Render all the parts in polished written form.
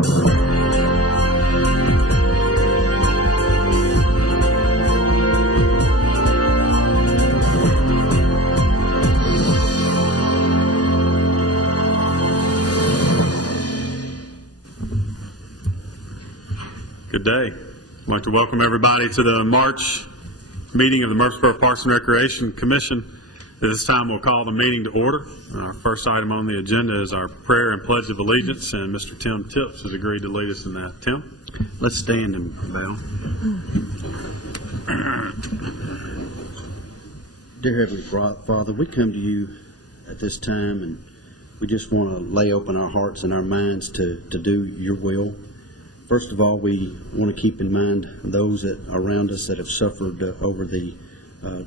Good day. I'd like to welcome everybody to the March meeting of the Murfreesboro Parks and Recreation Commission. At this time, we'll call the meeting to order. Our first item on the agenda is our prayer and pledge of allegiance, and Mr. Tim Tips has agreed to lead us in that. Tim? Let's stand and bow. Dear Heavenly Father, we come to you at this time, and we just want to lay open our hearts and our minds to do your will. First of all, we want to keep in mind those that are around us that have suffered over the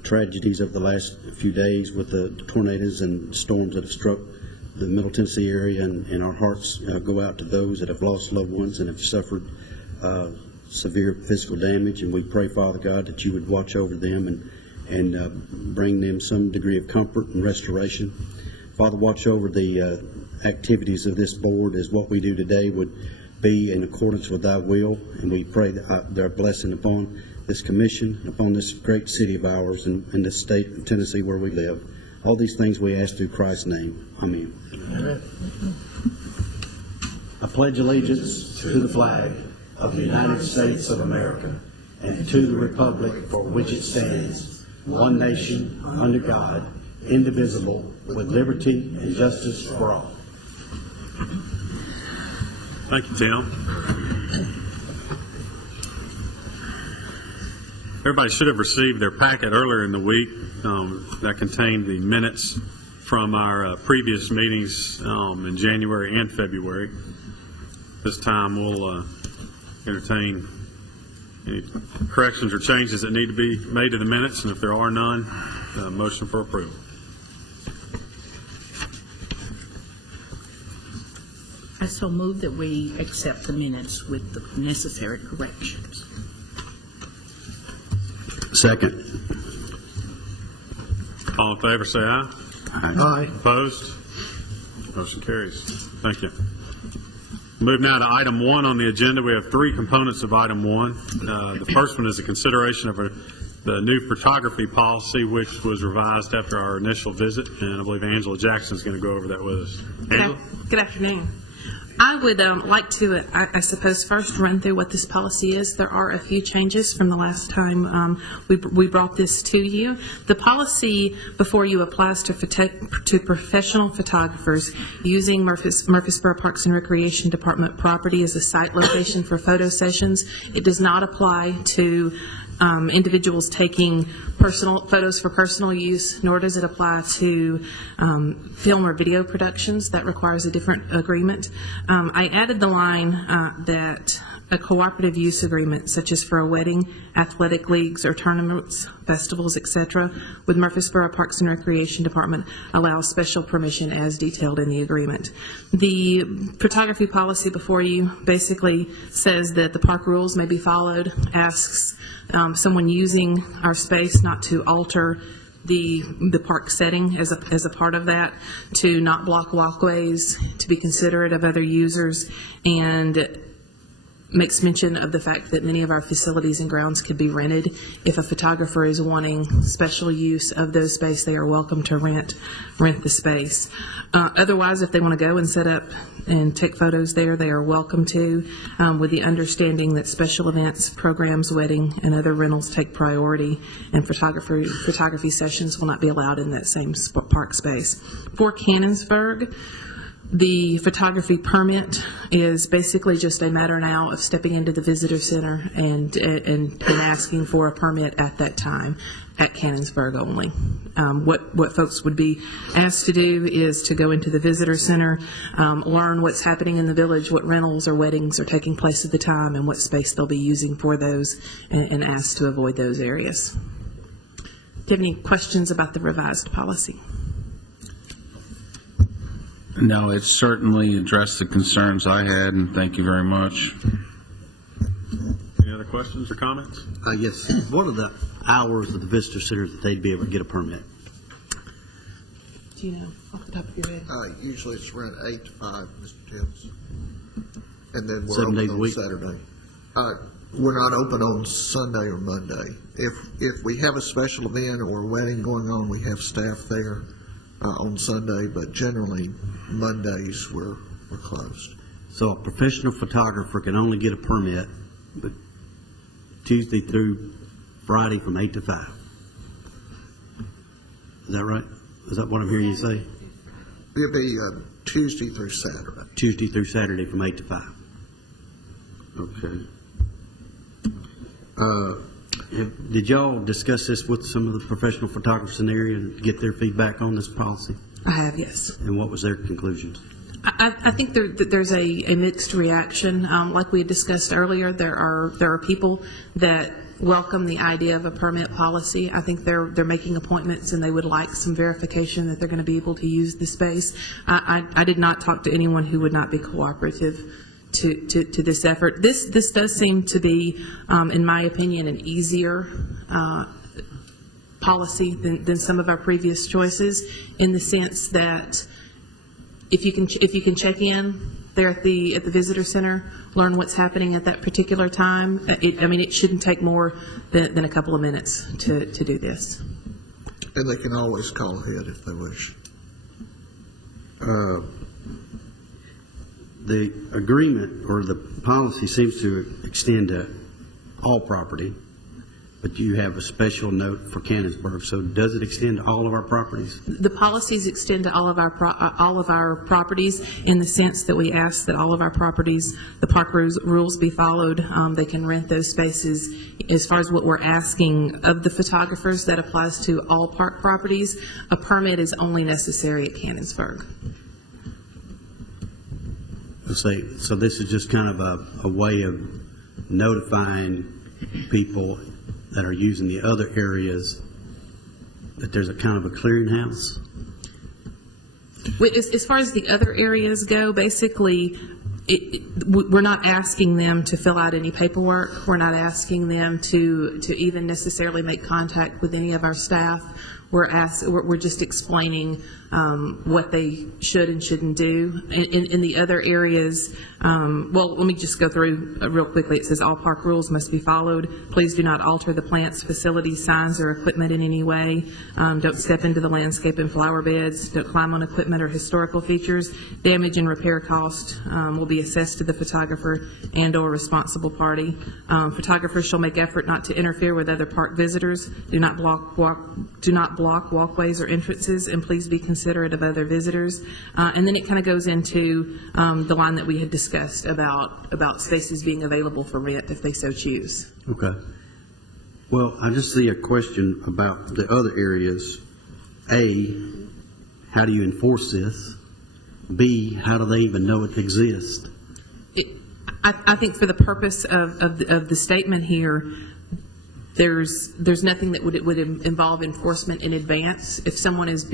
tragedies of the last few days with the tornadoes and storms that have struck the Middle Tennessee area, and our hearts go out to those that have lost loved ones and have suffered severe physical damage. And we pray, Father God, that you would watch over them and bring them some degree of comfort and restoration. Father, watch over the activities of this board as what we do today would be in accordance with thy will, and we pray that their blessing upon this commission, upon this great city of ours and this state of Tennessee where we live. All these things we ask through Christ's name. Amen. Amen. I pledge allegiance to the flag of the United States of America and to the republic for which it stands, one nation, under God, indivisible, with liberty and justice for all. Thank you, Tim. Everybody should have received their packet earlier in the week that contained the minutes from our previous meetings in January and February. This time we'll entertain any corrections or changes that need to be made to the minutes, and if there are none, motion for approval. I so move that we accept the minutes with the necessary corrections. Second. All in favor, say aye. Aye. Opposed? Motion carries. Thank you. Move now to item 1 on the agenda. We have 3 components of item 1. The first one is a consideration of the new photography policy, which was revised after our initial visit, and I believe Angela Jackson is going to go over that with us. Angela? Good afternoon. I would like to, I suppose, first run through what this policy is. There are a few changes from the last time we brought this to you. The policy before you applies to professional photographers using Murfreesboro Parks and Recreation Department property as a site location for photo sessions. It does not apply to individuals taking personal photos for personal use, nor does it apply to film or video productions. That requires a different agreement. I added the line that a cooperative use agreement, such as for a wedding, athletic leagues or tournaments, festivals, etc., with Murfreesboro Parks and Recreation Department allows special permission as detailed in the agreement. The photography policy before you basically says that the park rules may be followed, asks someone using our space not to alter the park setting as a part of that, to not block walkways, to be considerate of other users, and makes mention of the fact that many of our facilities and grounds could be rented. If a photographer is wanting special use of those space, they are welcome to rent the space. Otherwise, if they want to go and set up and take photos there, they are welcome to, with the understanding that special events, programs, wedding, and other rentals take priority, and photography sessions will not be allowed in that same park space. For Cannonsburg, the photography permit is basically just a matter now of stepping into the visitor center and asking for a permit at that time at Cannonsburg only. What folks would be asked to do is to go into the visitor center, learn what's happening in the village, what rentals or weddings are taking place at the time, and what space they'll be using for those, and asked to avoid those areas. Do you have any questions about the revised policy? No, it certainly addressed the concerns I had, and thank you very much. Any other questions or comments? Yes. What are the hours of the visitor center that they'd be able to get a permit? Do you know off the top of your head? Usually it's around 8 to 5, Mr. Tibbs. And then we're 7 open days a on week? Saturday. We're not open on Sunday or Monday. If we have a special event or a wedding going on, we have staff there on Sunday, but generally Mondays we're closed. So a professional photographer can only get a permit but Tuesday through Friday from 8 to 5. Is that right? Is that what I'm hearing you say? It'll be Tuesday through Saturday. Tuesday through Saturday from 8 to 5. Okay. Did y'all discuss this with some of the professional photographers in the area to get their feedback on this policy? I have, yes. And what was their conclusions? I think there's a mixed reaction. Like we had discussed earlier, there are people that welcome the idea of a permit policy. I think they're making appointments and they would like some verification that they're going to be able to use the space. I did not talk to anyone who would not be cooperative to this effort. This does seem to be, in my opinion, an easier policy than some of our previous choices, in the sense that if you can check in there at the visitor center, learn what's happening at that particular time. It shouldn't take more than a couple of minutes to do this. And they can always call ahead if they wish. The agreement or the policy seems to extend to all property, but you have a special note for Cannonsburg. So does it extend to all of our properties? The policies extend to all of our properties, in the sense that we ask that all of our properties, the park rules be followed. They can rent those spaces. As far as what we're asking of the photographers, that applies to all park properties. A permit is only necessary at Cannonsburg. So this is just kind of a way of notifying people that are using the other areas that there's a kind of a clearinghouse? As far as the other areas go, basically, we're not asking them to fill out any paperwork. We're not asking them to even necessarily make contact with any of our staff. We're just explaining what they should and shouldn't do. In the other areas, well, let me just go through real quickly. It says all park rules must be followed. Please do not alter the plants, facilities, signs, or equipment in any way. Don't step into the landscape and flower beds. Don't climb on equipment or historical features. Damage and repair cost will be assessed to the photographer and/or responsible party. Photographers shall make effort not to interfere with other park visitors. Do not block walkways or entrances, and please be considerate of other visitors. And then it kind of goes into the line that we had discussed about spaces being available for rent if they so choose. Okay. Well, I just see a question about the other areas. A, how do you enforce this? B, how do they even know it exists? I think for the purpose of the statement here, there's nothing that would involve enforcement in advance. If someone is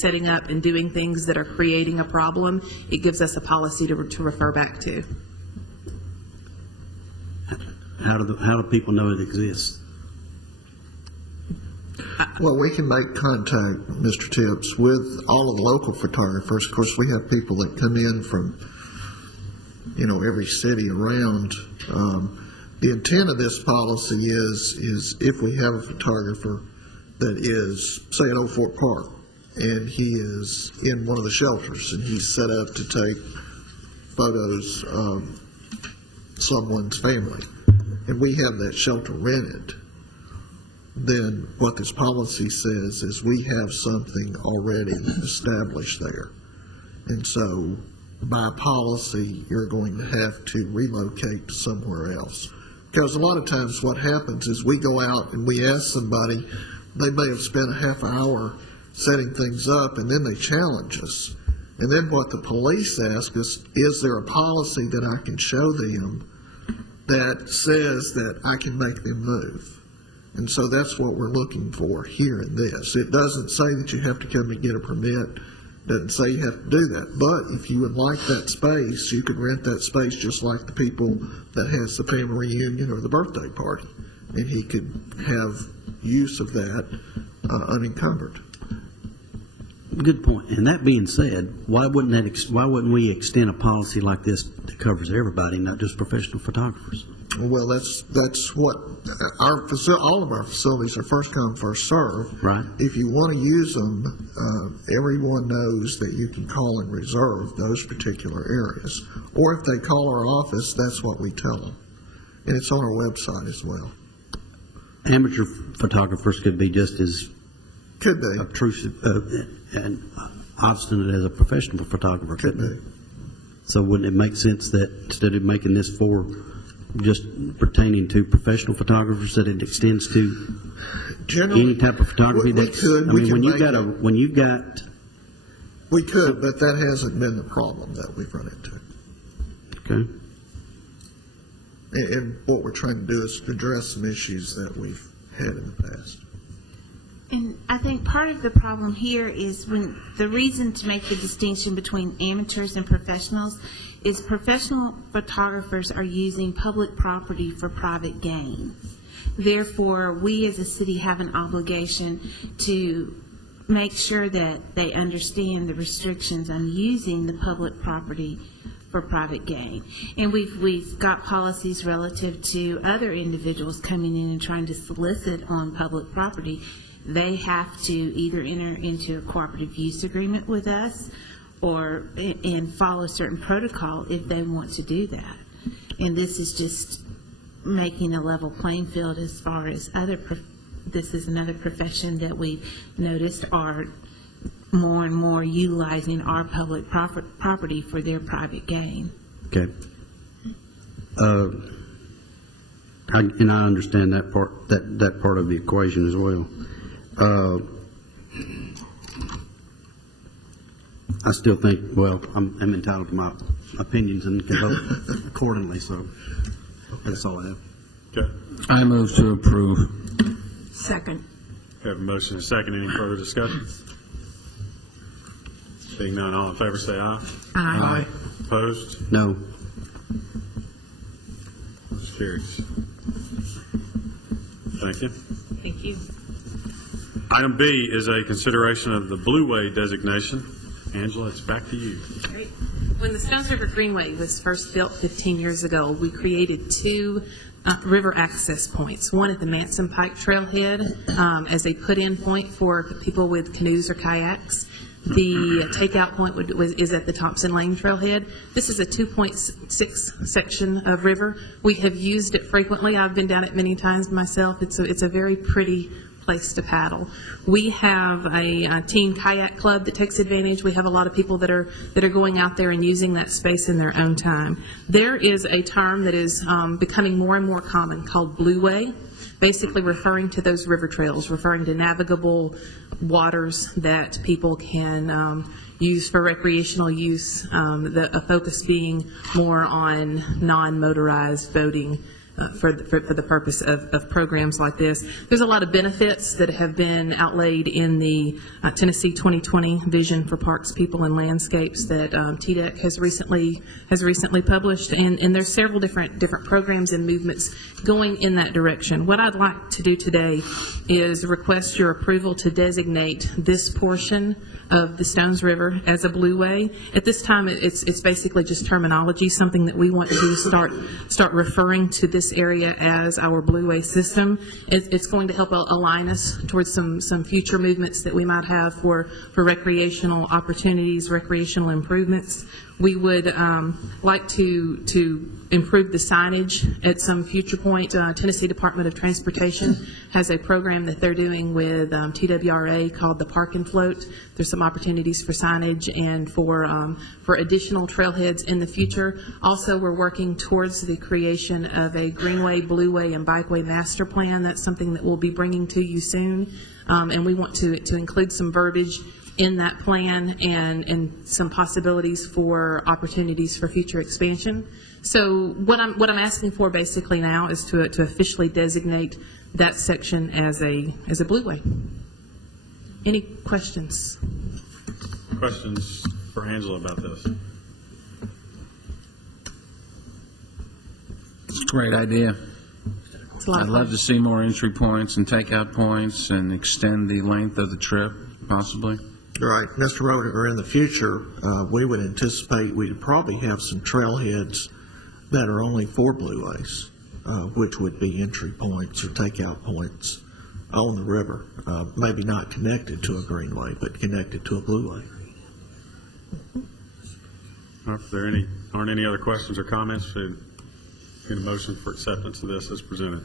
setting up and doing things that are creating a problem, it gives us a policy to refer back to. How do people know it exists? Well, we can make contact, Mr. Tips, with all of the local photographers. Of course, we have people that come in from, every city around. The intent of this policy is if we have a photographer that is, say, at Old Fort Park, and he is in one of the shelters, and he's set up to take photos of someone's family, and we have that shelter rented, then what this policy says is we have something already established there. And so by policy, you're going to have to relocate to somewhere else. Because a lot of times what happens is we go out and we ask somebody, they may have spent a half hour setting things up, and then they challenge us. And then what the police ask us, is there a policy that I can show them that says that I can make them move? And so that's what we're looking for here in this. It doesn't say that you have to come and get a permit. It doesn't say you have to do that. But if you would like that space, you can rent that space just like the people that has the family reunion or the birthday party. And he could have use of that unencumbered. good point. And that being said, why wouldn't we extend a policy like this that covers everybody, not just professional photographers? Well, that's what all of our facilities are first come, first serve. Right. If you want to use them, everyone knows that you can call and reserve those particular areas. Or if they call our office, that's what we tell them. And it's on our website as well. Amateur photographers could be just as Could be. obtrusive and obstinate as a professional photographer, Could couldn't it? be. So wouldn't it make sense that instead of making this for just pertaining to professional photographers, that it extends to Generally, any type of photography? we That's, could. I We mean, can when make it. when you've got, We could, but that hasn't been the problem that we've run into. okay, And what we're trying to do is address some issues that we've had in the past. And I think part of the problem here is when the reason to make the distinction between amateurs and professionals is professional photographers are using public property for private gain. Therefore, we as a city have an obligation to make sure that they understand the restrictions on using the public property for private gain. And we've got policies relative to other individuals coming in and trying to solicit on public property. They have to either enter into a cooperative use agreement with us or and follow a certain protocol if they want to do that. And this is just making a level playing field as far as this is another profession that we've noticed are more and more utilizing our public property for their private gain. okay. And I understand that part of the equation as well. I still think, well, I'm entitled to my opinions and can vote accordingly, so that's all I have. Okay. I move to approve. Second. We have a motion and a second. Any further discussion? Seeing none, all in favor say aye. Aye. Opposed? No, Motion carries. Thank you. Thank you. Item B is a consideration of the Blue Way designation. Angela, it's back to you. When the Stones River Greenway was first built 15 years ago, we created two river access points. One at the Manson Pike Trailhead as a put-in point for people with canoes or kayaks. The takeout point is at the Thompson Lane Trailhead. This is a 2.6 section of river. We have used it frequently. I've been down it many times myself. It's a very pretty place to paddle. We have a team kayak club that takes advantage. We have a lot of people that are going out there and using that space in their own time. There is a term that is becoming more and more common called Blue Way, basically referring to those river trails, referring to navigable waters that people can use for recreational use, the focus being more on non-motorized boating for the purpose of programs like this. There's a lot of benefits that have been outlaid in the Tennessee 2020 Vision for Parks, People, and Landscapes that TDEC has recently published, and there's several different programs and movements going in that direction. What I'd like to do today is request your approval to designate this portion of the Stones River as a Blue Way. At this time, it's basically just terminology, something that we want to do, start referring to this area as our Blue Way system. It's going to help align us towards some future movements that we might have for recreational opportunities, recreational improvements. We would like to improve the signage at some future point. Tennessee Department of Transportation has a program that they're doing with TWRA called the Park and Float. There's some opportunities for signage and for additional trailheads in the future. Also, we're working towards the creation of a Greenway, Blueway, and Bikeway master plan. That's something that we'll be bringing to you soon, and we want to include some verbiage in that plan and some possibilities for opportunities for future expansion. So what I'm asking for basically now is to officially designate that section as a Blue Way. Any questions? Questions for Angela about this? It's a great idea. It's a lot I'd of love fun. to see more entry points and takeout points and extend the length of the trip, possibly. Right, Mr. Roediger, in the future, we would anticipate we'd probably have some trailheads that are only for Blue Ace, which would be entry points or takeout points on the river, maybe not connected to a greenway, but connected to a blueway. If there aren't any other questions or comments, get a motion for acceptance of this as presented.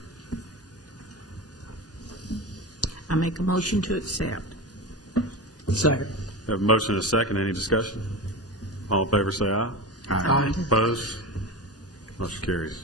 I make a motion to accept. Second. Have a motion and a second. Any discussion? All in favor say aye. Aye. Opposed? Motion carries.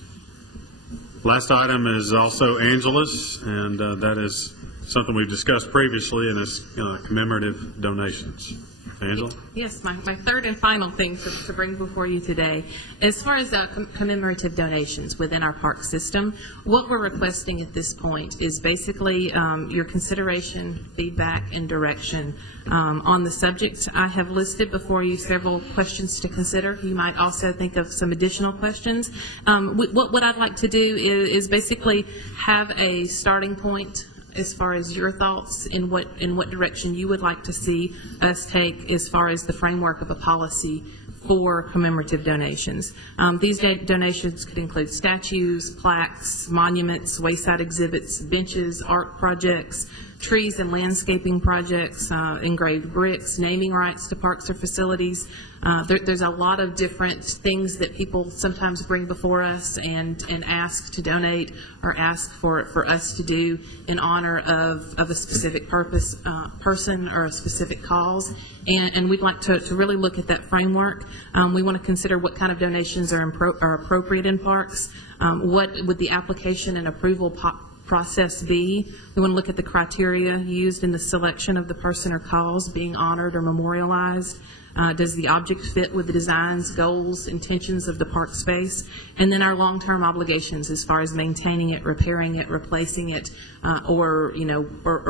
Last item is also Angela's, and that is something we've discussed previously, and it's commemorative donations. Angela? Yes, my third and final thing to bring before you today. As far as commemorative donations within our park system, what we're requesting at this point is basically your consideration, feedback, and direction on the subject. I have listed before you several questions to consider. You might also think of some additional questions. What I'd like to do is basically have a starting point as far as your thoughts in what direction you would like to see us take as far as the framework of a policy for commemorative donations. These donations could include statues, plaques, monuments, wayside exhibits, benches, art projects, trees and landscaping projects, engraved bricks, naming rights to parks or facilities. There's a lot of different things that people sometimes bring before us and ask to donate or ask for us to do in honor of a specific person or a specific cause. And we'd like to really look at that framework. We want to consider what kind of donations are appropriate in parks. What would the application and approval process be? We want to look at the criteria used in the selection of the person or cause being honored or memorialized. Does the object fit with the designs, goals, intentions of the park space? And then our long-term obligations as far as maintaining it, repairing it, replacing it, or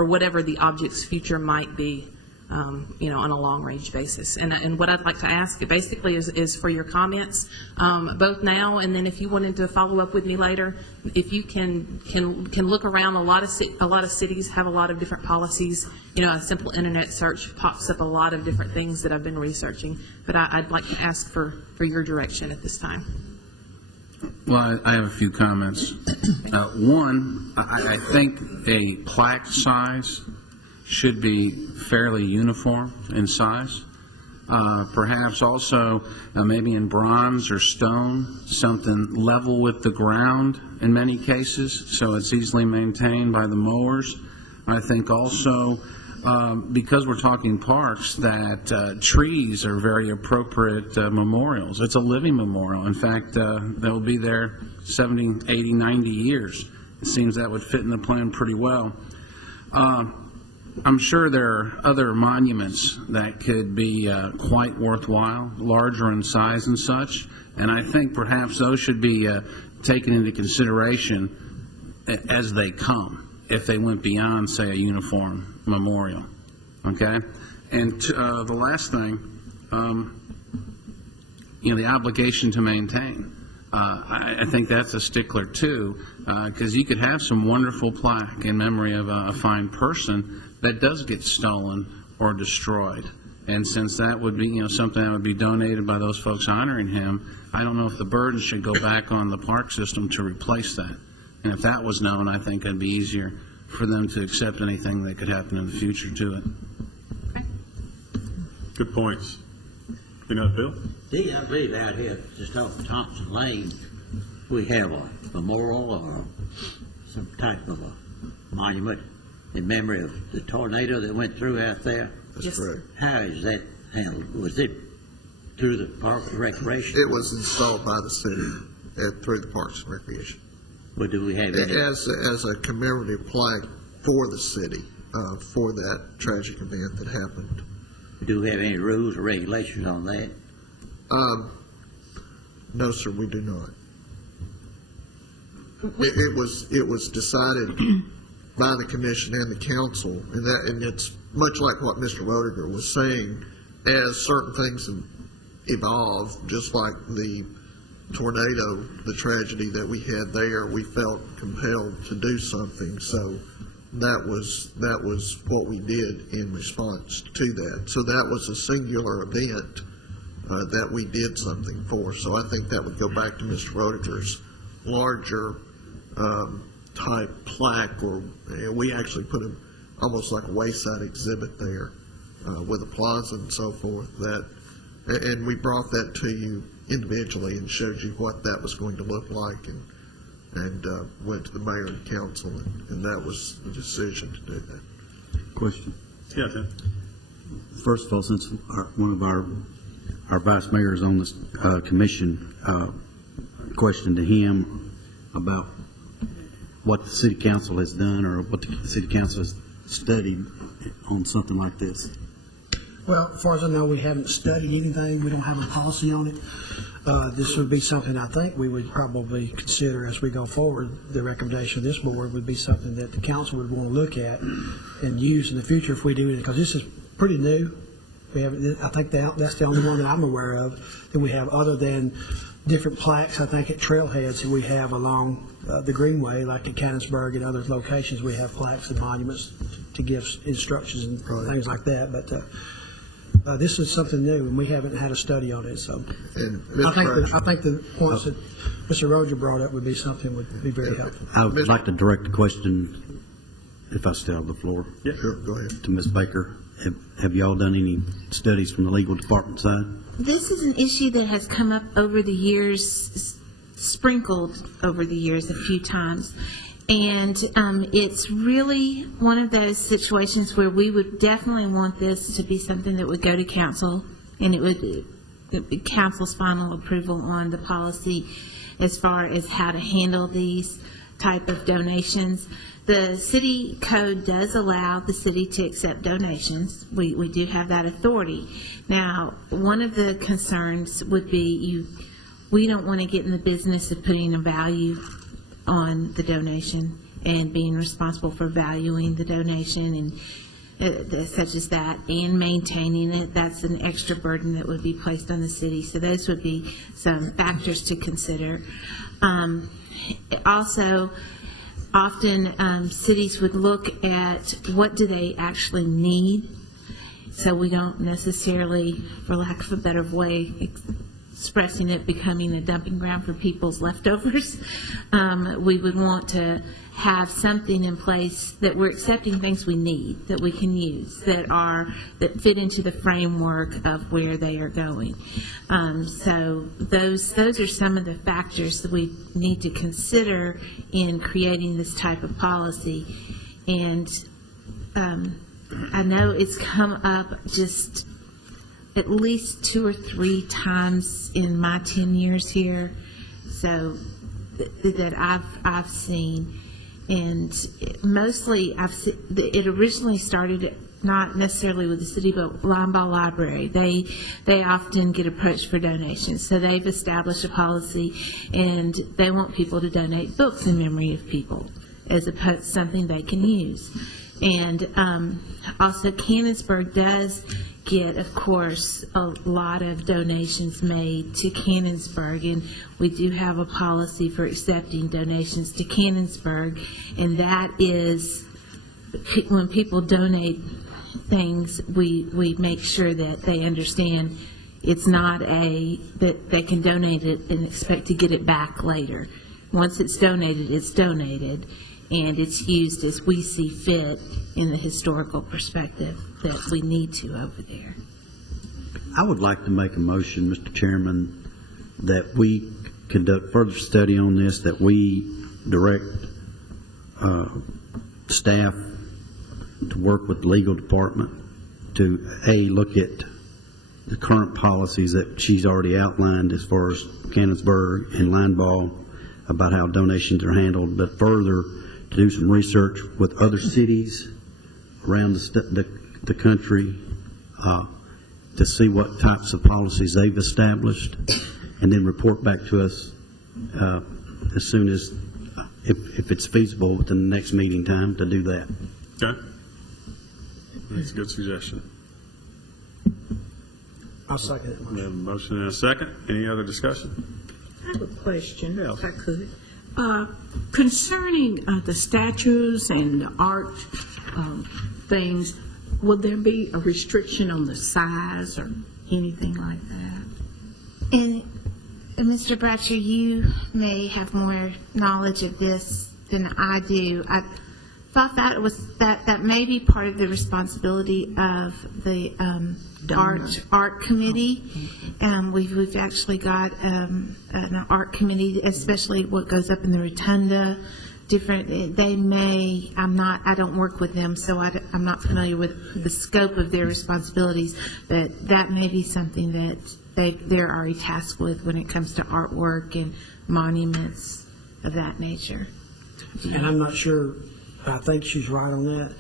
whatever the object's future might be. On a long-range basis. And what I'd like to ask basically is for your comments, both now and then if you wanted to follow up with me later, if you can look around. A lot of cities have a lot of different policies. A simple internet search pops up a lot of different things that I've been researching. But I'd like to ask for your direction at this time. Well, I have a few comments. One, I think a plaque size should be fairly uniform in size. Perhaps also maybe in bronze or stone, something level with the ground in many cases, so it's easily maintained by the mowers. I think also, because we're talking parks, that trees are very appropriate memorials. It's a living memorial. In fact, they'll be there 70, 80, 90 years. It seems that would fit in the plan pretty well. I'm sure there are other monuments that could be quite worthwhile, larger in size and such, and I think perhaps those should be taken into consideration as they come, if they went beyond, say, a uniform memorial. Okay? And the last thing, the obligation to maintain. I think that's a stickler too, because you could have some wonderful plaque in memory of a fine person that does get stolen or destroyed. And since that would be, something that would be donated by those folks honoring him, I don't know if the burden should go back on the park system to replace that. And if that was known, I think it'd be easier for them to accept anything that could happen in the future to it. Good points. Bill? I believe out here, just off of Thompson Lane, we have a memorial or some type of a monument in memory of the tornado that went through out there. That's correct. How is that handled? Was it through the Parks and Recreation? It was installed by the city through the Parks and Recreation. But do we have any? As a commemorative plaque for the city for that tragic event that happened. Do we have any rules or regulations on that? No, sir, we do not. It was decided by the commission and the council, and it's much like what Mr. Roediger was saying. As certain things have evolved, just like the tornado, the tragedy that we had there, we felt compelled to do something. So that was what we did in response to that. So that was a singular event that we did something for. So I think that would go back to Mr. Roediger's larger type plaque, or we actually put almost like a wayside exhibit there with a plaza and so forth. And we brought that to you individually and showed you what that was going to look like, and went to the mayor and council, and that was the decision to do that. Question. Yeah, Tim. First of all, since one of our vice mayors on this commission, question to him about what the city council has done or what the city council has studied on something like this. Well, as far as I know, we haven't studied anything. We don't have a policy on it. This would be something I think we would probably consider as we go forward. The recommendation of this board would be something that the council would want to look at and use in the future if we do it, because this is pretty new. We have, I think that's the only one that I'm aware of that we have, other than different plaques, I think, at trailheads that we have along the Greenway, like at Cannonsburg and other locations. We have plaques and monuments to give instructions and things like that. But this is something new, and we haven't had a study on it. So And I Mr. think the points that Mr. Roediger brought up would be something would be very helpful. I would like to direct a question, if I still have the floor, Sure, go ahead. to Ms. Baker. Have y'all done any studies from the legal department side? This is an issue that has come up over the years, sprinkled over the years a few times. And it's really one of those situations where we would definitely want this to be something that would go to council, and it would be council's final approval on the policy as far as how to handle these type of donations. The city code does allow the city to accept donations. We do have that authority. Now, one of the concerns would be we don't want to get in the business of putting a value on the donation and being responsible for valuing the donation and such as that, and maintaining it. That's an extra burden that would be placed on the city. So those would be some factors to consider. Also, often cities would look at what do they actually need, so we don't necessarily, for lack of a better way expressing it, becoming a dumping ground for people's leftovers. We would want to have something in place that we're accepting things we need, that we can use, that fit into the framework of where they are going. So those are some of the factors that we need to consider in creating this type of policy. And I know it's come up just at least 2 or 3 times in my 10 years here, so that I've seen. And mostly it originally started not necessarily with the city, but Linebaugh Library. They often get approached for donations, so they've established a policy, and they want people to donate books in memory of people as opposed to something they can use. And also Cannonsburg does get, of course, a lot of donations made to Cannonsburg, and we do have a policy for accepting donations to Cannonsburg, and that is when people donate things, we make sure that they understand it's not that they can donate it and expect to get it back later. Once it's donated, and it's used as we see fit in the historical perspective that we need to over there. I would like to make a motion, Mr. Chairman, that we conduct further study on this, that we direct staff to work with the legal department to, look at the current policies that she's already outlined as far as Cannonsburg and Linebaugh about how donations are handled, but further to do some research with other cities around the country to see what types of policies they've established, and then report back to us as soon as, if it's feasible, within the next meeting time to do that. Okay. That's a good suggestion. I'll second it. We have a motion and a second. Any other discussion? I have a question, if I could. Concerning the statues and the art things, will there be a restriction on the size or anything like that? And Mr. Bratcher, you may have more knowledge of this than I do. I thought that may be part of the responsibility of the art committee. We've actually got an art committee, especially what goes up in the rotunda. They may. I don't work with them, so I'm not familiar with the scope of their responsibilities. But that may be something that they're already tasked with when it comes to artwork and monuments of that nature. And I'm not sure, I think she's right on that.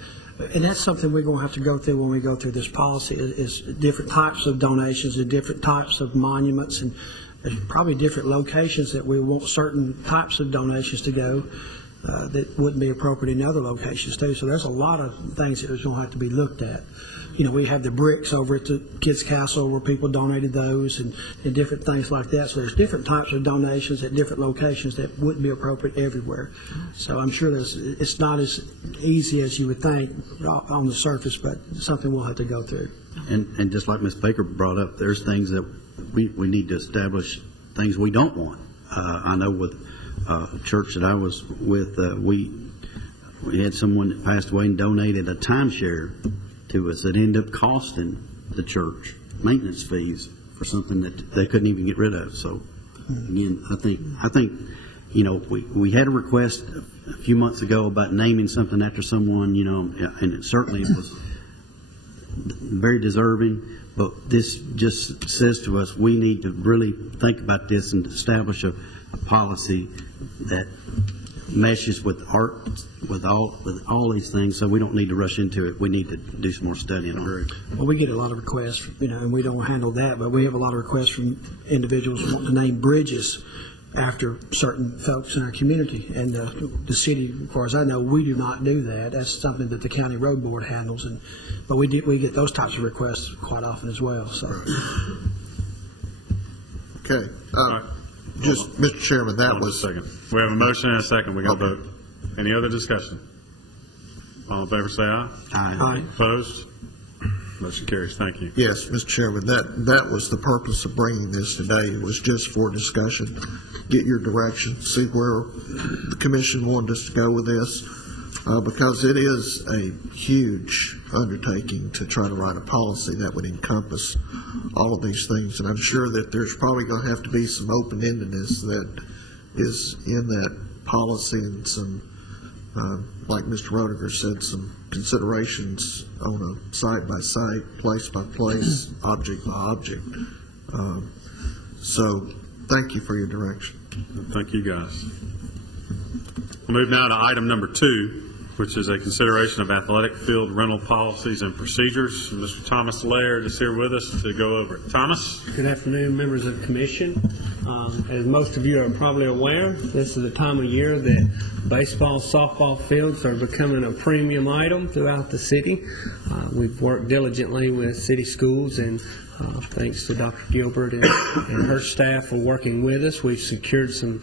And that's something we're going to have to go through when we go through this policy, is different types of donations and different types of monuments, and probably different locations that we want certain types of donations to go that wouldn't be appropriate in other locations too. So there's a lot of things that are going to have to be looked at. You know, we have the bricks over at the Kids Castle where people donated those and different things like that. So there's different types of donations at different locations that wouldn't be appropriate everywhere. So I'm sure it's not as easy as you would think on the surface, but something we'll have to go through. And just like Ms. Baker brought up, there's things that we need to establish, things we don't want. I know with a church that I was with, we had someone that passed away and donated a timeshare to us that ended up costing the church maintenance fees for something that they couldn't even get rid of. So again, I think you know, we had a request a few months ago about naming something after someone, you know, and it certainly was very deserving, but this just says to us we need to really think about this and establish a policy that meshes with art, with all these things, so we don't need to rush into it. We need to do some more studying on it. Well, we get a lot of requests, you know, and we don't handle that, but we have a lot of requests from individuals who want to name bridges after certain folks in our community. And the city, as far as I know, we do not do that. That's something that the county road board handles, but we get those types of requests quite often as well. So. Okay. Right. Just, Mr. Chairman, that was... a second. We have a motion and a second. We got to vote. Any other discussion? All in favor, say aye. Aye. Opposed? Motion carries. Thank you. Yes, Mr. Chairman, that was the purpose of bringing this today. It was just for discussion, get your direction, see where the commission wanted us to go with this, because it is a huge undertaking to try to write a policy that would encompass all of these things. And I'm sure that there's probably going to have to be some open-endedness that is in that policy and some, like Mr. Roediger said, some considerations on a site-by-site, place-by-place, object by object. So thank you for your direction. Thank you, guys. We'll move now to item number 2, which is a consideration of athletic field rental policies and procedures. And Mr. Thomas Laird is here with us to go over it. Thomas? Good afternoon, members of the commission. As most of you are probably aware, this is the time of year that baseball, softball fields are becoming a premium item throughout the city. We've worked diligently with city schools, and thanks to Dr. Gilbert and her staff for working with us, we've secured some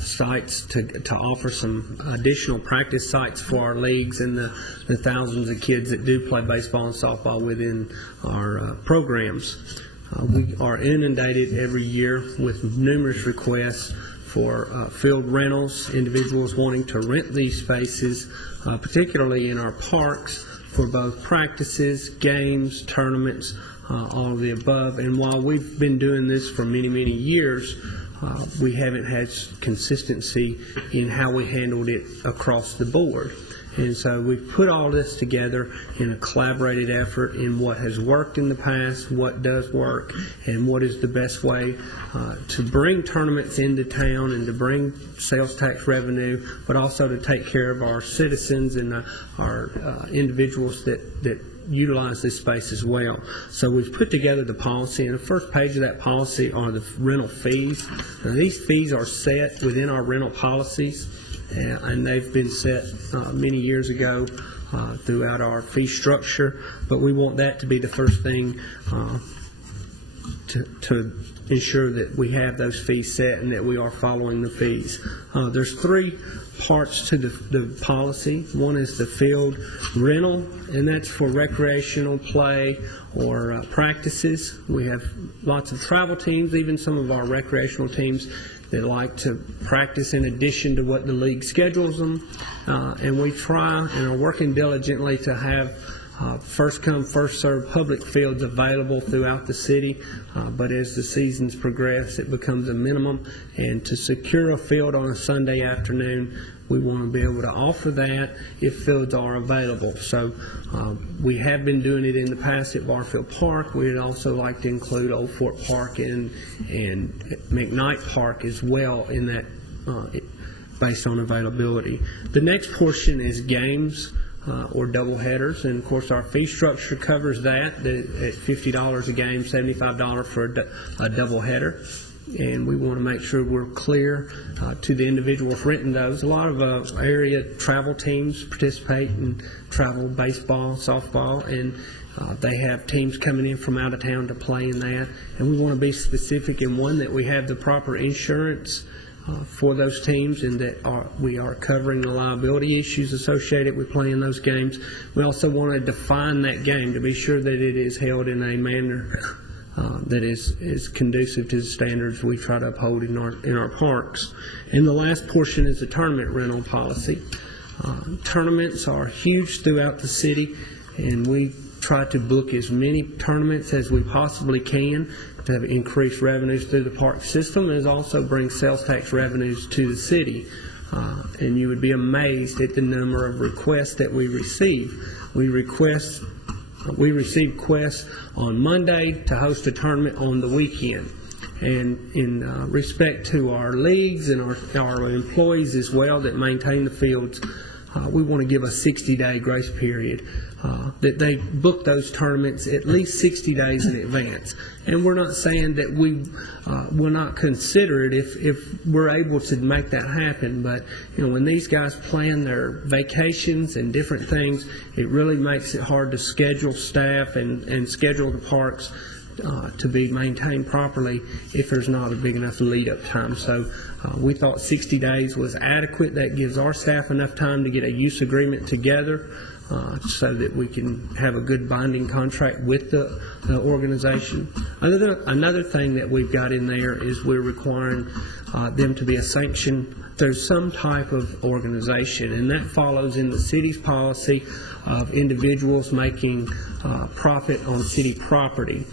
sites to offer some additional practice sites for our leagues and the thousands of kids that do play baseball and softball within our programs. We are inundated every year with numerous requests for field rentals, individuals wanting to rent these spaces, particularly in our parks, for both practices, games, tournaments, all of the above. And while we've been doing this for many, many years, we haven't had consistency in how we handled it across the board. And so we've put all this together in a collaborated effort in what has worked in the past, what does work, and what is the best way to bring tournaments into town and to bring sales tax revenue, but also to take care of our citizens and our individuals that utilize this space as well. So we've put together the policy, and the first page of that policy are the rental fees. Now, these fees are set within our rental policies, and they've been set many years ago throughout our fee structure, but we want that to be the first thing to ensure that we have those fees set and that we are following the fees. There's 3 parts to the policy. One is the field rental, and that's for recreational play or practices. We have lots of travel teams, even some of our recreational teams that like to practice in addition to what the league schedules them. And we try and are working diligently to have first come, first served public fields available throughout the city, but as the seasons progress, it becomes a minimum. And to secure a field on a Sunday afternoon, we want to be able to offer that if fields are available. So we have been doing it in the past at Barfield Park. We'd also like to include Old Fort Park and McKnight Park as well in that based on availability. The next portion is games. Or double headers, and of course our fee structure covers that at $50 a game, $75 for a double header, and we want to make sure we're clear to the individuals renting those. A lot of area travel teams participate in travel baseball, softball, and they have teams coming in from out of town to play in that, and we want to be specific in one that we have the proper insurance for those teams, and that we are covering the liability issues associated with playing those games. We also want to define that game to be sure that it is held in a manner that is conducive to the standards we try to uphold in our parks. And the last portion is the tournament rental policy. Tournaments are huge throughout the city, and we try to book as many tournaments as we possibly can to increase revenues through the park system, and also bring sales tax revenues to the city. And you would be amazed at the number of requests that we receive. We receive requests on Monday to host a tournament on the weekend. And in respect to our leagues and our employees as well that maintain the fields, we want to give a 60-day grace period that they book those tournaments at least 60 days in advance. And we're not saying that we will not consider it if we're able to make that happen, but when these guys plan their vacations and different things, it really makes it hard to schedule staff and schedule the parks to be maintained properly if there's not a big enough lead-up time. So we thought 60 days was adequate. That gives our staff enough time to get a use agreement together so that we can have a good binding contract with the organization. Another thing that we've got in there is we're requiring them to be a sanction through some type of organization, and that follows in the city's policy of individuals making profit on city property.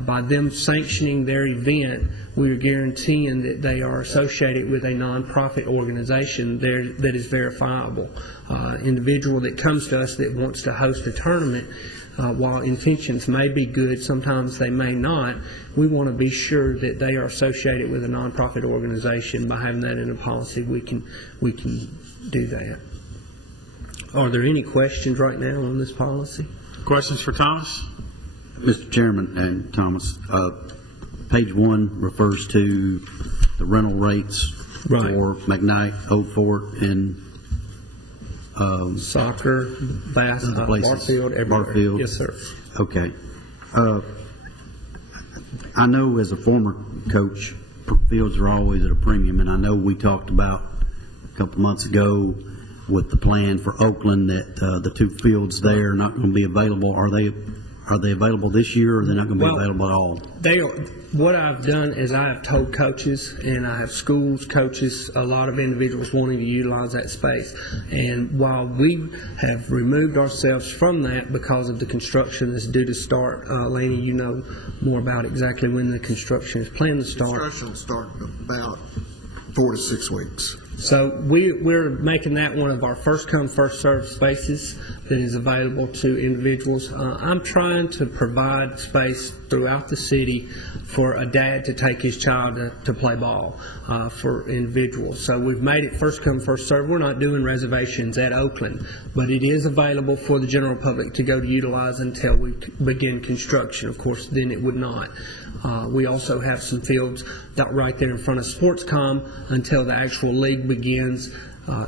By them sanctioning their event, we are guaranteeing that they are associated with a nonprofit organization there that is verifiable. Individual that comes to us that wants to host a tournament, while intentions may be good, sometimes they may not. We want to be sure that they are associated with a nonprofit organization. By having that in a policy, we can do that. Are there any questions right now on this policy? Questions for Thomas? Mr. Chairman and Thomas, page 1 refers to the rental rates Right. for McKnight, Old Fort, and Soccer, other places. Barfield, everywhere. Barfield. Yes, sir. Okay. I know as a former coach, fields are always at a premium, and I know we talked about a couple months ago with the plan for Oakland that the 2 fields there are not going to be available. Are they available this year, or are they not going to be available at all? What I've done is I have told coaches, and I have schools, coaches, a lot of individuals wanting to utilize that space. And while we have removed ourselves from that because of the construction that's due to start, Laney, you know more about exactly when the construction is planned to start. Construction will start in about 4 to 6 weeks. So we're making that one of our first come, first served spaces that is available to individuals. I'm trying to provide space throughout the city for a dad to take his child to play ball for individuals. So we've made it first come, first served. We're not doing reservations at Oakland, but it is available for the general public to go to utilize until we begin construction. Of course, then it would not. We also have some fields right there in front of Sportscom until the actual league begins.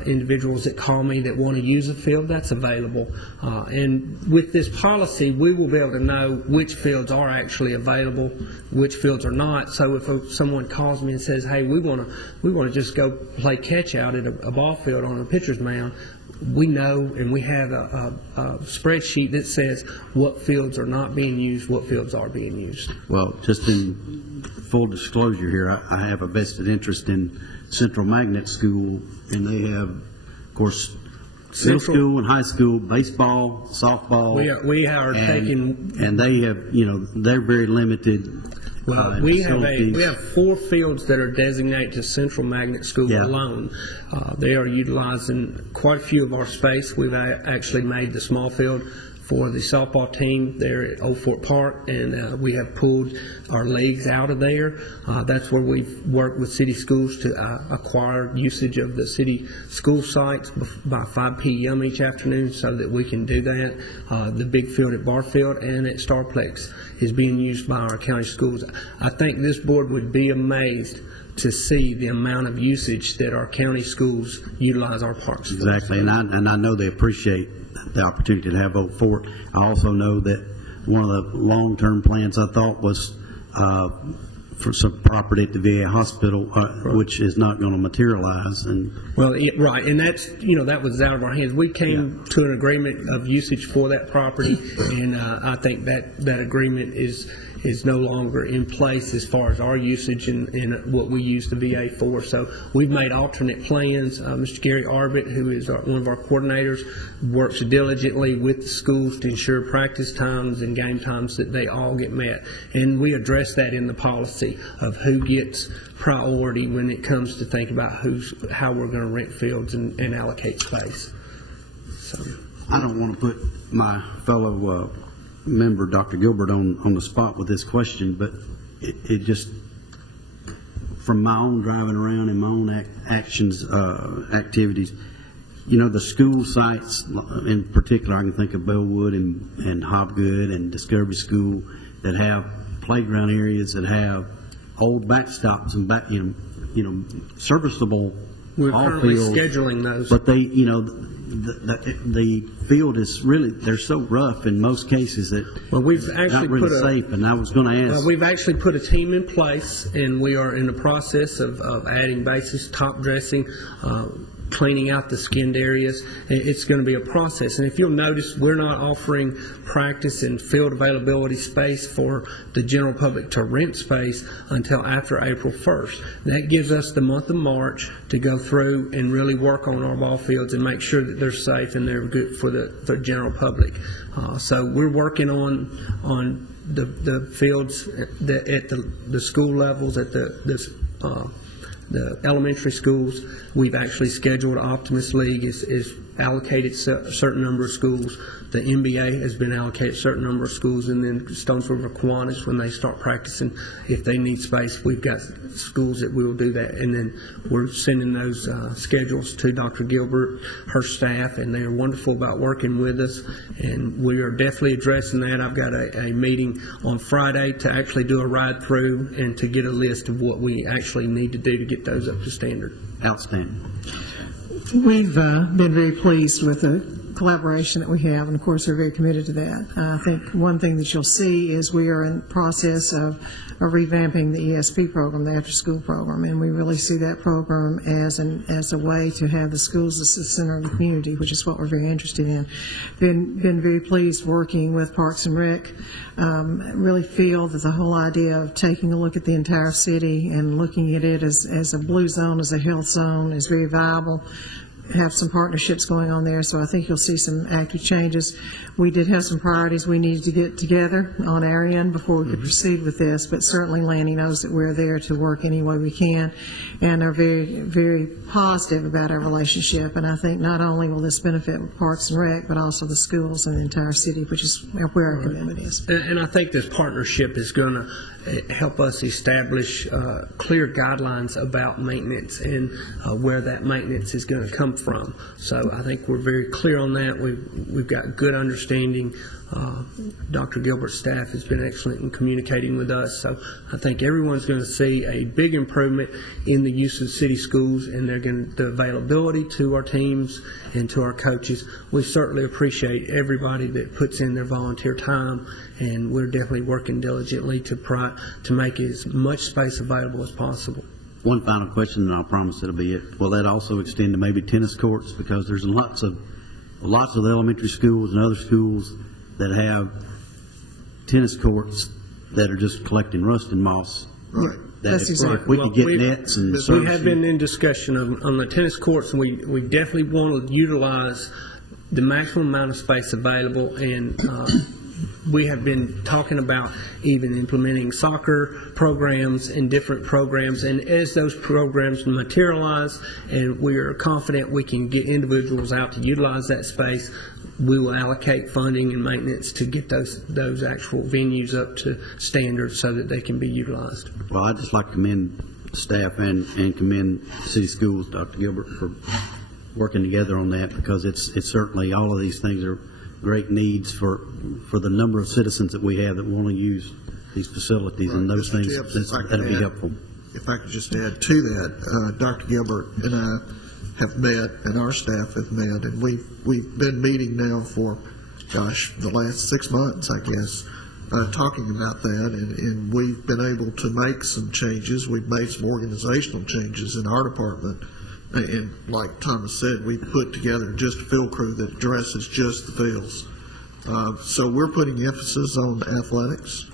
individuals that call me that want to use a field, that's available. And with this policy, we will be able to know which fields are actually available, which fields are not. So if someone calls me and says, hey, we want to just go play catch out at a ball field on a pitcher's mound, we know, and we have a spreadsheet that says what fields are not being used, what fields are being used. Well, just in full disclosure here, I have a vested interest in Central Magnet School, and they have, of course, middle school and high school, baseball, softball. We are taking... And they have, they're very limited. Well, we have 4 fields that are designated to Central Magnet School alone. They are utilizing quite a few of our space. We've actually made the small field for the softball team there at Old Fort Park, and we have pulled our leagues out of there. That's where we've worked with city schools to acquire usage of the city school sites by 5 p.m. each afternoon so that we can do that. The big field at Barfield and at Starplex is being used by our county schools. I think this board would be amazed to see the amount of usage that our county schools utilize our parks. Exactly, and I know they appreciate the opportunity to have Old Fort. I also know that one of the long-term plans I thought was for some property at the VA hospital, which is not going to materialize. And well, right, and that's that was out of our hands. We came to an agreement of usage for that property, and I think that agreement is no longer in place as far as our usage and what we use the VA for. So we've made alternate plans. Mr. Gary Arbit, who is one of our coordinators, works diligently with the schools to ensure practice times and game times that they all get met. And we address that in the policy of who gets priority when it comes to thinking about how we're going to rent fields and allocate space. So I don't want to put my fellow member, Dr. Gilbert, on the spot with this question, but it just, from my own driving around and my own activities, the school sites in particular, I can think of Bellwood and Hobgood and Discovery School that have playground areas that have old backstops and serviceable we're ball currently fields, scheduling those. but they, the field is really, they're so rough in most cases that we've actually not really safe, and I was going to ask. Well, we've actually put a team in place, and we are in the process of adding bases, top dressing, cleaning out the skinned areas. It's going to be a process, and if you'll notice, we're not offering practice and field availability space for the general public to rent space until after April 1st. That gives us the month of March to go through and really work on our ball fields and make sure that they're safe and they're good for the general public. So we're working on the fields that at the school levels, at the elementary schools. We've actually scheduled Optimus League is allocated a certain number of schools. The NBA has been allocated a certain number of schools, and then Stones River Kiwanis, when they start practicing, if they need space, we've got schools that will do that. And then we're sending those schedules to Dr. Gilbert, her staff, and they are wonderful about working with us. And we are definitely addressing that. I've got a meeting on Friday to actually do a ride through and to get a list of what we actually need to do to get those up to standard. Outstanding. We've been very pleased with the collaboration that we have, and of course we're very committed to that. I think one thing that you'll see is we are in the process of revamping the ESP program, the after-school program, and we really see that program as a way to have the schools as the center of the community, which is what we're very interested in. Been very pleased working with Parks and Rec. Really feel that the whole idea of taking a look at the entire city and looking at it as a blue zone, as a health zone, is very viable. Have some partnerships going on there, so I think you'll see some active changes. We did have some priorities we needed to get together on our end before we could proceed with this, but certainly Lanny knows that we're there to work any way we can and are very, very positive about our relationship. And I think not only will this benefit Parks and Rec, but also the schools and the entire city, which is where our commitment is. And I think this partnership is going to help us establish clear guidelines about maintenance and where that maintenance is going to come come from. So I think we're very clear on that. We've got good understanding. Dr. Gilbert's staff has been excellent in communicating with us. So I think everyone's going to see a big improvement in the use of city schools, and the availability to our teams and to our coaches. We certainly appreciate everybody that puts in their volunteer time, and we're definitely working diligently to make as much space available as possible. One final question, and I promise it'll be it. Will that also extend to maybe tennis courts? Because there's lots of elementary schools and other schools that have tennis courts that are just collecting rust and moss. Right. That's If we could get nets and We have been in discussion on the tennis courts, and we definitely want to utilize the maximum amount of space available, and we have been talking about even implementing soccer programs and different programs, and as those programs materialize and we are confident we can get individuals out to utilize that space, we will allocate funding and maintenance to get those actual venues up to standards so that they can be utilized. Well, I'd just like to commend staff and commend city schools, Dr. Gilbert, for working together on that, because it's certainly, all of these things are great needs for the number of citizens that we have that want to use these facilities, and those Mr. things, Tibbs, that'll be helpful. If I could just add to that, Dr. Gilbert and I have met, and our staff have met, and we've been meeting now for, the last 6 months, I guess, talking about that, and we've been able to make some changes. We've made some organizational changes in our department, and like Thomas said, we put together just a field crew that addresses just the fields. So we're putting emphasis on athletics.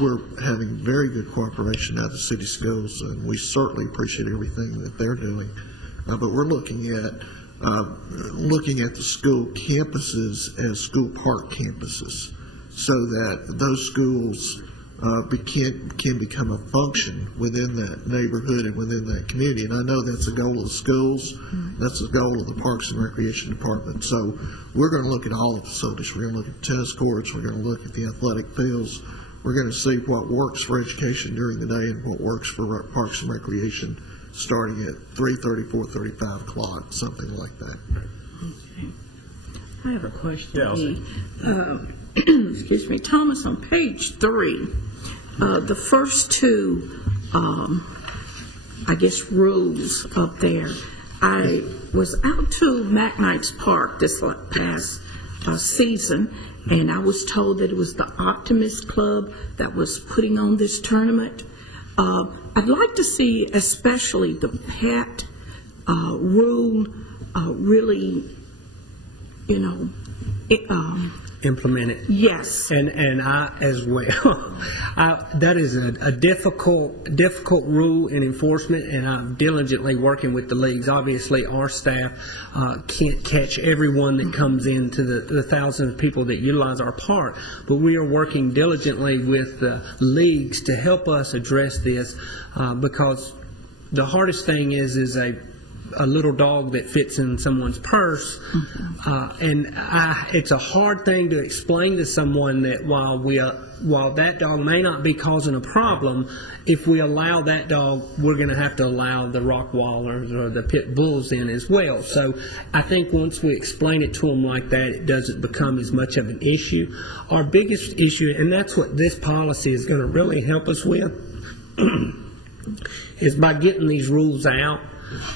We're having very good cooperation out of the city schools, and we certainly appreciate everything that they're doing. But we're looking at the school campuses as school park campuses, so that those schools can become a function within that neighborhood and within that community. And I know that's the goal of the schools, that's the goal of the Parks and Recreation Department. So we're going to look at all the facilities. We're going to look at tennis courts, we're going to look at the athletic fields, we're going to see what works for education during the day and what works for Parks and Recreation, starting at 3:30, 4:35 o'clock, something like that. I have a question. Yeah, Excuse me, Thomas, on page 3, the first two, I guess, rules up there. I was out to McKnight's Park this past season, and I was told that it was the Optimist Club that was putting on this tournament. I'd like to see, especially the pet rule, really, Implement it. yes. And I as well. That is a difficult rule in enforcement, and I'm diligently working with the leagues. Obviously, our staff can't catch everyone that comes into the thousands of people that utilize our park, but we are working diligently with the leagues to help us address this, because the hardest thing is a little dog that fits in someone's purse, and it's a hard thing to explain to someone that while that dog may not be causing a problem, if we allow that dog, we're going to have to allow the Rockwallers or the Pit Bulls in as well. So I think once we explain it to them like that, it doesn't become as much of an issue. Our biggest issue, and that's what this policy is going to really help us with, is by getting these rules out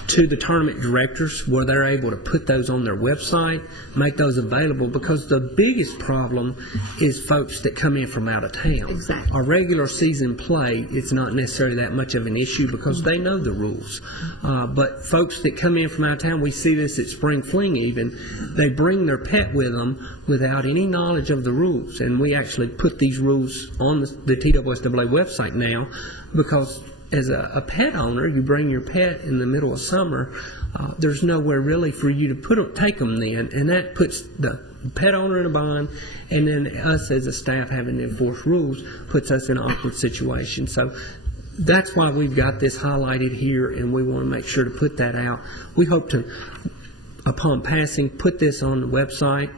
to the tournament directors, where they're able to put those on their website, make those available, because the biggest problem is folks that come in from out of town. Exactly. Our regular season play, it's not necessarily that much of an issue because they know the rules. But folks that come in from out of town, we see this at Spring Fling even, they bring their pet with them without any knowledge of the rules. And we actually put these rules on the TWSAA website now, because as a pet owner, you bring your pet in the middle of summer, there's nowhere really for you to take them then, and that puts the pet owner in a bind, and then us as a staff having to enforce rules puts us in an awkward situation. So that's why we've got this highlighted here, and we want to make sure to put that out. We hope to, upon passing, put this on the website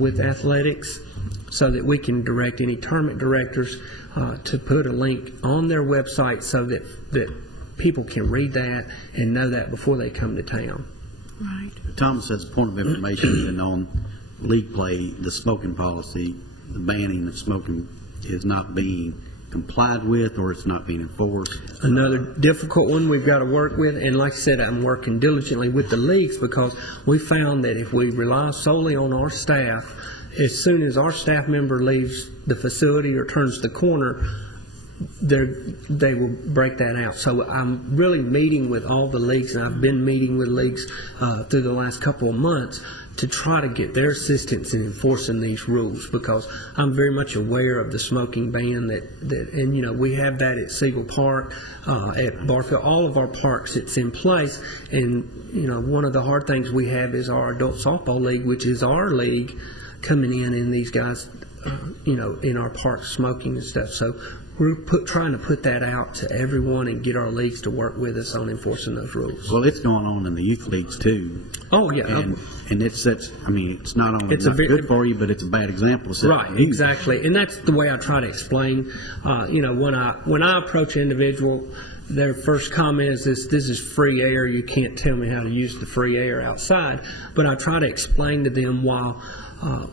with athletics, so that we can direct any tournament directors to put a link on their website so that people can read that and know that before they come to town. Right. Thomas, as a point of information, and on league play, the smoking policy, the banning of smoking is not being complied with, or it's not being enforced. Another difficult one we've got to work with, and like I said, I'm working diligently with the leagues because we found that if we rely solely on our staff, as soon as our staff member leaves the facility or turns the corner, they will break that out. So I'm really meeting with all the leagues, and I've been meeting with leagues through the last couple of months to try to get their assistance in enforcing these rules, because I'm very much aware of the smoking ban and you know, we have that at Siegel Park, at Barfield, all of our parks, it's in place. And you know, one of the hard things we have is our adult softball league, which is our league, coming in and these guys, you know, in our parks smoking and stuff. So we're trying to put that out to everyone and get our leagues to work with us on enforcing those rules. Well, it's going on in the youth leagues too. Oh, yeah. And it sets, I mean, it's not only It's not good for you, but it's a bad example. to set Right, for you. exactly. And that's the way I try to explain. You know, when I approach an individual, their first comment is this is free air. You can't tell me how to use the free air outside. But I try to explain to them while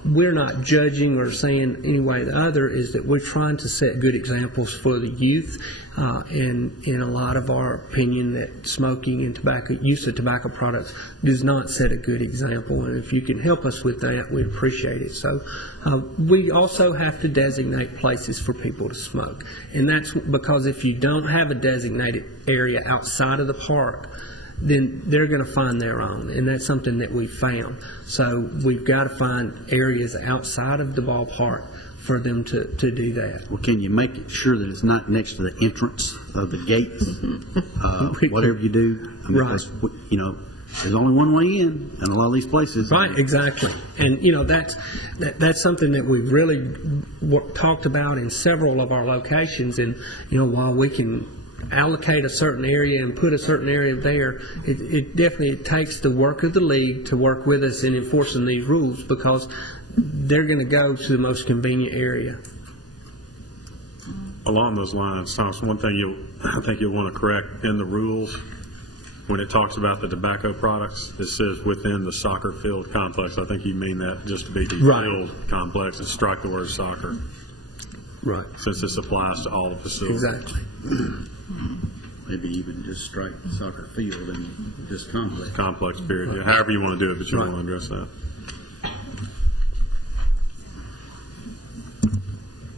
we're not judging or saying any way or the other, is that we're trying to set good examples for the youth, and in a lot of our opinion that smoking and use of tobacco products does not set a good example, and if you can help us with that, we'd appreciate it. So we also have to designate places for people to smoke, and that's because if you don't have a designated area outside of the park, then they're going to find their own, and that's something that we've found. So we've got to find areas outside of the ballpark for them to do that. Well, can you make it sure that it's not next to the entrance of the gates? Whatever you do, I mean, Right. that's, you know, there's only one way in a lot of these places. Right, exactly. And, you know, that's something that we've really talked about in several of our locations. And, you know, while we can allocate a certain area and put a certain area there, it definitely takes the work of the league to work with us in enforcing these rules, because they're going to go to the most convenient area. Along those lines, Thomas, one thing I think you'll want to correct in the rules, when it talks about the tobacco products, it says within the soccer field complex. I think you mean that just to be the Right. field complex, and strike the word soccer, Right. since this applies to all the facilities. Exactly. Maybe even just strike soccer field and just complex. Complex, period. Yeah, however you want to do it, but you Right. want to address that.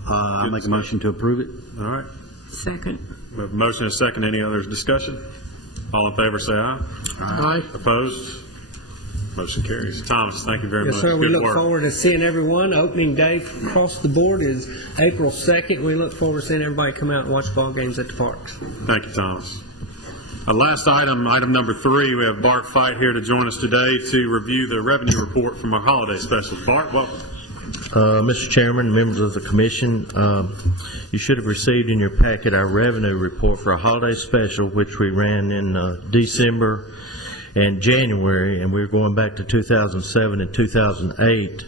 I make a motion to approve it. All right. Second. We have a motion and a second. Any other discussion? All in favor, say aye. Aye. Opposed? Motion carries. Thomas, thank you very Yes, much. sir. We Good look work. forward to seeing everyone. Opening day across the board is April 2nd. We look forward to seeing everybody come out and watch ball games at the parks. Thank you, Thomas. Last item number 3, we have Bart Fight here to join us today to review the revenue report from our holiday specials. Bart, welcome. Mr. Chairman, members of the commission, you should have received in your packet our revenue report for a holiday special, which we ran in December and January, and we're going back to 2007 and 2008.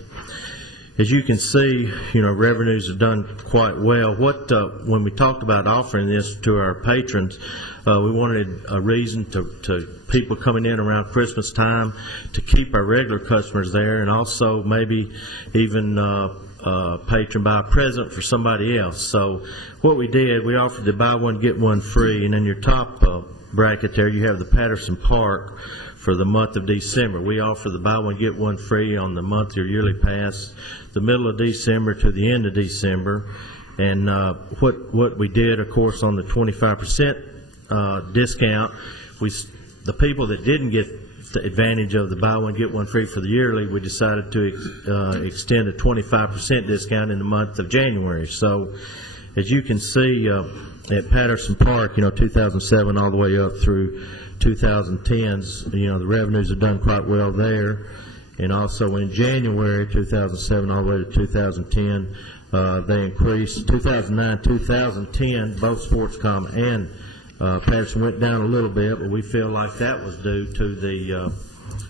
As you can see, you know, revenues have done quite well. When we talked about offering this to our patrons, we wanted a reason to people coming in around Christmas time to keep our regular customers there, and also maybe even patron buy a present for somebody else. So what we did, we offered to buy one, get one free, and in your top bracket there, you have the Patterson Park for the month of December. We offer the buy one, get one free on the monthly or yearly pass, the middle of December to the end of December. And what we did, of course, on the 25% discount, the people that didn't get the advantage of the buy one, get one free for the yearly, we decided to extend a 25% discount in the month of January. So as you can see at Patterson Park, you know, 2007 all the way up through 2010s, you know, the revenues have done quite well there. And also in January 2007 all the way to 2010, they increased. 2009, 2010, both Sportscom and Patterson went down a little bit, but we feel like that was due to the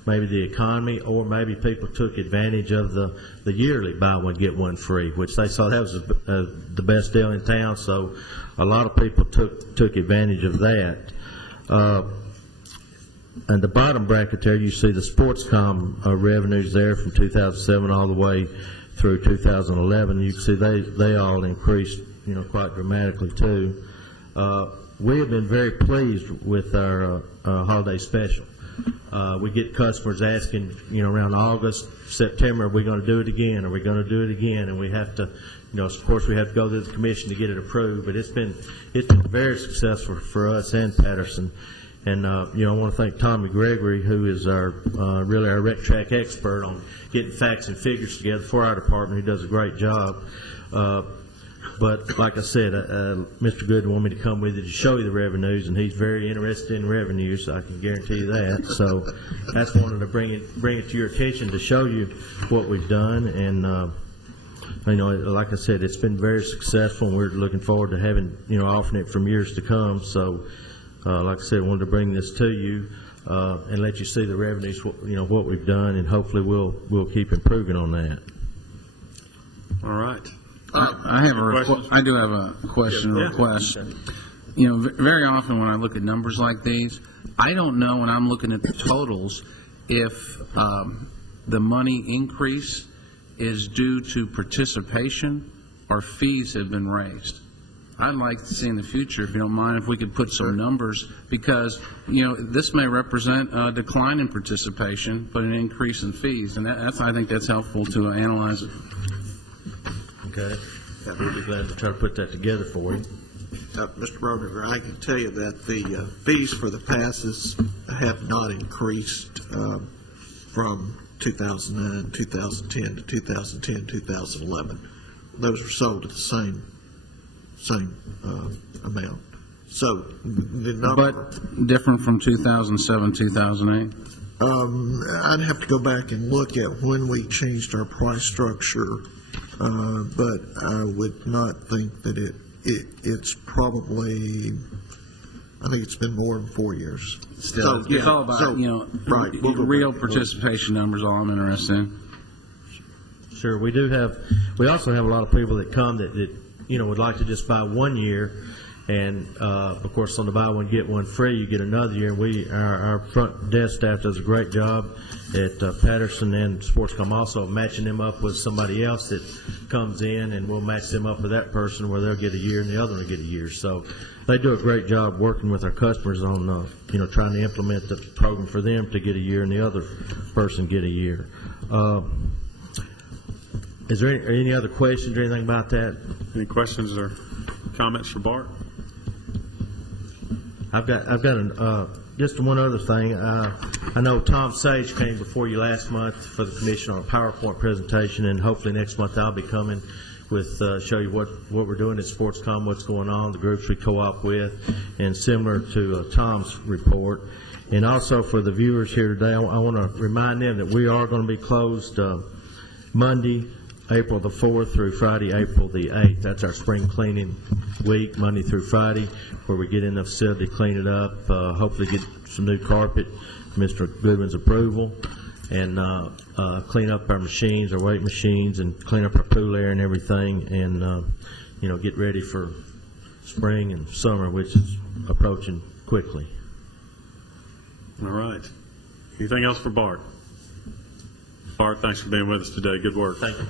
maybe the economy, or maybe people took advantage of the yearly buy one get one free, which they saw that was the best deal in town. So a lot of people took advantage of that. and the bottom bracket there, you see the Sportscom revenues there from 2007 all the way through 2011. You can see they all increased, quite dramatically too. We have been very pleased with our holiday special. We get customers asking, around August, September, are we going to do it again? Are we going to do it again? And we have to, of course, we have to go to the commission to get it approved. But it's been very successful for us and Patterson. And I want to thank Tommy Gregory, who is really our rec track expert on getting facts and figures together for our department. He does a great job. But like I said, Mr. Good wanted me to come with you to show you the revenues, and he's very interested in revenues. I can guarantee you that. So that's wanted to bring it to your attention to show you what we've done. And like I said, it's been very successful, and we're looking forward to having offering it from years to come. So like I said, I wanted to bring this to you and let you see the revenues, what we've done, and hopefully we'll keep improving on that. All right. I do have a question or request. Very often when I look at numbers like these, I don't know when I'm looking at the totals if the money increase is due to participation or fees have been raised. I'd like to see in the future, if you don't mind, if we could put some numbers, because this may represent a decline in participation, but an increase in fees, and I think that's helpful to analyze it. Okay. We'll be glad to try to put that together for you. Mr. Broder, I can tell you that the fees for the passes have not increased from 2009, 2010 to 2010, 2011. Those were sold at the same amount. So the number, but different from 2007, 2008. I'd have to go back and look at when we changed our price structure. But I would not think that it's probably, I think it's been more than 4 years. Still, it's all about, right, real participation numbers, all I'm interested in. Sure, we also have a lot of people that come that would like to just buy 1 year, and of course on the buy one get one free, you get another year. And our front desk staff does a great job at Patterson and Sportscom, also matching them up with somebody else that comes in, and we'll match them up with that person where they'll get a year and the other one will get a year. So they do a great job working with our customers on trying to implement the program for them to get a year and the other person get a year. Is there any other questions or anything about that? Any questions or comments for Bart? I've got just one other thing. I know Tom Sage came before you last month for the commission on a PowerPoint presentation, and hopefully next month I'll be coming with show you what we're doing at Sportscom, what's going on, the groups we co-op with, and similar to Tom's report. And also for the viewers here today, I want to remind them that we are going to be closed Monday, April the 4th through Friday, April the 8th. That's our spring cleaning week, Monday through Friday, where we get in the facility, clean it up, hopefully get some new carpet, Mr. Goodwin's approval, and clean up our machines, our weight machines, and clean up our pool area and everything, and get ready for spring and summer, which is approaching quickly. All right. Anything else for Bart? Bart, thanks for being with us today. Good work. Thank you.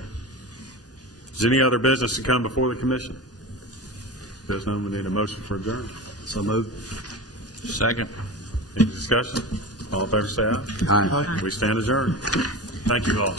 Is any other business to come before the commission? There's none. We need a motion for adjournment. So moved. Second. Any discussion? All in favor say aye. Aye. We stand adjourned. Thank you all.